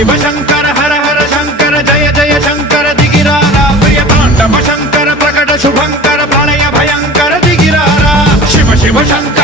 शिव शंकर हर हर शंकर जय जय शंकर दिगिरारा प्रिय तांडव शंकर प्रकट शुभंकर प्रलय भयंकर दिगिरारा शिव शिव शंकर